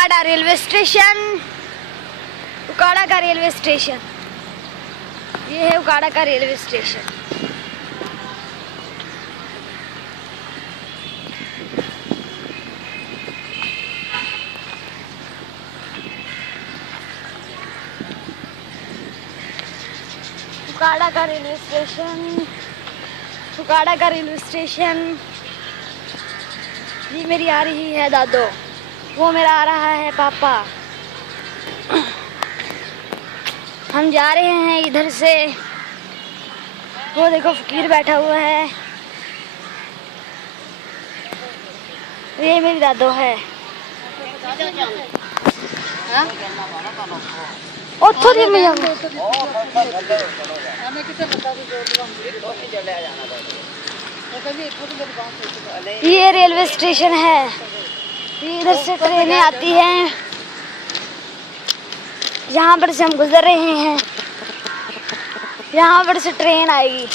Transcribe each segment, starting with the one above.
उकाड़ा railway station, उकाड़ा का railway station. ये है उकाड़ा का रेलवे स्टेशन। उकाड़ा का रेलवे स्टेशन, उकाड़ा का रेलवे स्टेशन। ये मेरी आ रही है दादो, वो मेरा आ रहा है पापा। हम जा रहे हैं इधर से। वो देखो फकीर बैठा हुआ है, ये मेरी दादो है। ਉੱਥੋਂ ਦੀ ਮੈਂ ये रेलवे स्टेशन है। इधर से ट्रेनें आती हैं, यहाँ पर से हम गुजर रहे हैं। यहाँ पर से ट्रेन आएगी।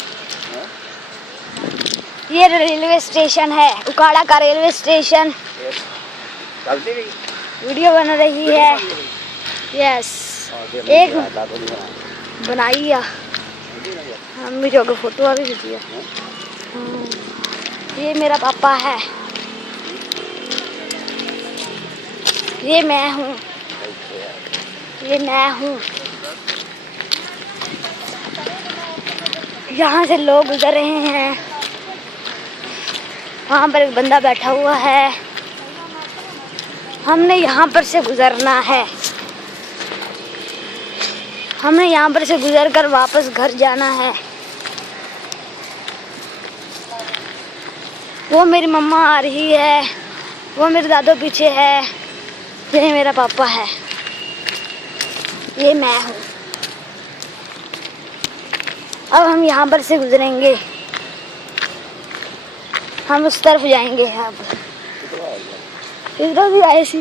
ये रेलवे स्टेशन है, उकाड़ा का रेलवे स्टेशन। वीडियो बन रही है। यस, एक बनाई हम भी जो फोटो अभी खींची है। ये मेरा पापा है, ये मैं हूँ, ये मैं हूँ। यहाँ से लोग गुजर रहे हैं। वहाँ पर एक बंदा बैठा हुआ है। हमने यहाँ पर से गुजरना है। हमने यहाँ पर से गुजर कर वापस घर जाना है। वो मेरी मम्मा आ रही है, वो मेरे दादो पीछे है, ये मेरा पापा है, ये मैं हूँ। अब हम यहाँ पर से गुजरेंगे, हम उस तरफ जाएंगे। अब इधर भी आए सी।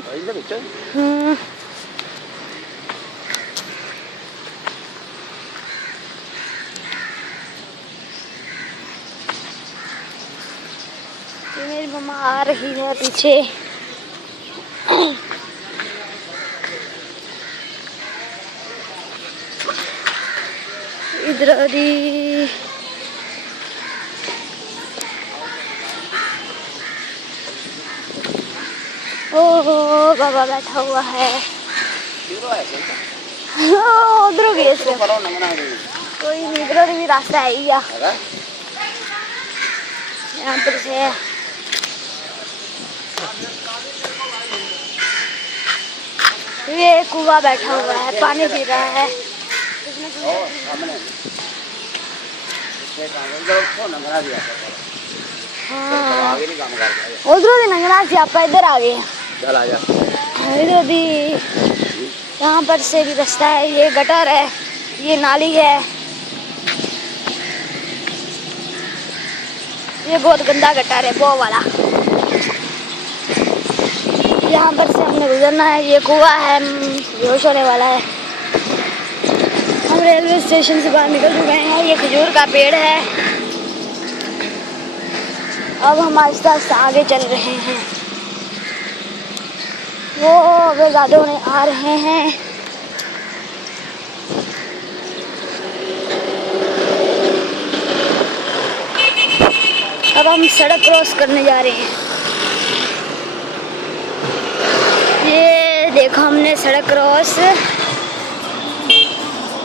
ये मेरी मम्मा आ रही है पीछे। इधर भी ओहो बाबा बैठा हुआ है। उधर भी कोई नहीं, इधर भी रास्ता है ही। यहाँ पर से ये कुआं बैठा हुआ है, पानी पी रहा है। हाँ, उधर नंगना से आप इधर आ गए। इधर भी यहाँ पर से भी रास्ता है। ये गटर है, ये नाली है। ये बहुत गंदा गटर है, वो वाला। यहाँ पर से हमने गुजरना है। ये कुआं है, बेहोश होने वाला है। हम रेलवे स्टेशन से बाहर निकल चुके हैं। ये खजूर का पेड़ है। अब हम आहिस्ता आहिस्ता आगे चल रहे हैं। वो वे दादो ने आ रहे हैं। अब हम सड़क क्रॉस करने जा रहे हैं। ये देखो, हमने सड़क क्रॉस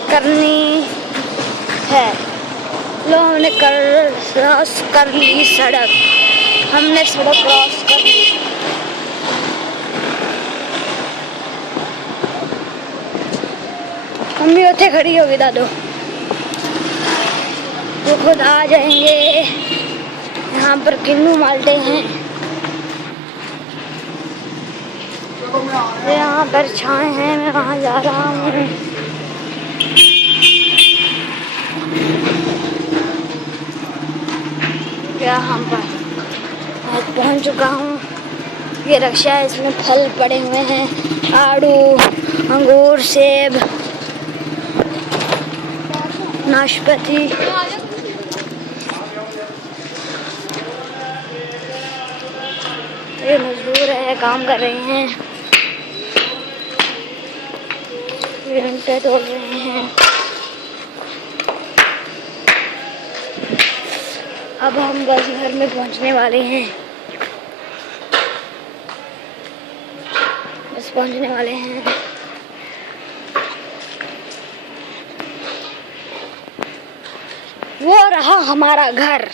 करनी है। लो, हमने क्रॉस कर ली सड़क। हमने सड़क क्रॉस कर ली। हम भी उठे खड़ी होगी दादो, वो खुद आ जाएंगे। यहाँ पर किन्नू माल्टे हैं। यहाँ पर छाए हैं, मैं वहाँ जा रहा हूँ। यहाँ पर आज पहुँच चुका हूँ। ये रक्षा है, इसमें फल पड़े हुए हैं, आड़ू, अंगूर, सेब, नाशपाती। ये मजदूर है, काम कर रहे हैं। ईंटें तोड़ रहे हैं। अब हम बस घर में पहुंचने वाले हैं। बस पहुंचने वाले हैं। वो रहा हमारा घर।